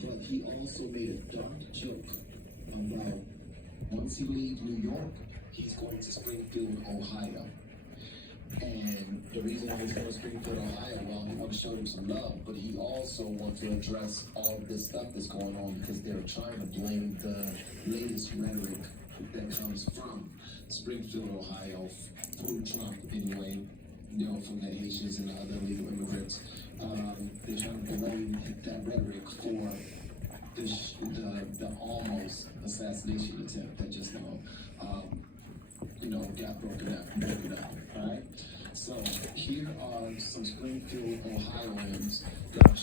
but he also made a dark joke about once he leaves New York, he's going to Springfield, Ohio. And the reason why he's going to Springfield, Ohio, well, he wants to show them some love, but he also wants to address all of this stuff that's going on because they're trying to blame the latest rhetoric that comes from Springfield, Ohio, through Trump anyway, you know, from the Haitians and the other illegal immigrants. They're trying to blame that rhetoric for the almost assassination attempt that just got broken up. All right. So here are some Springfield, Ohioans that are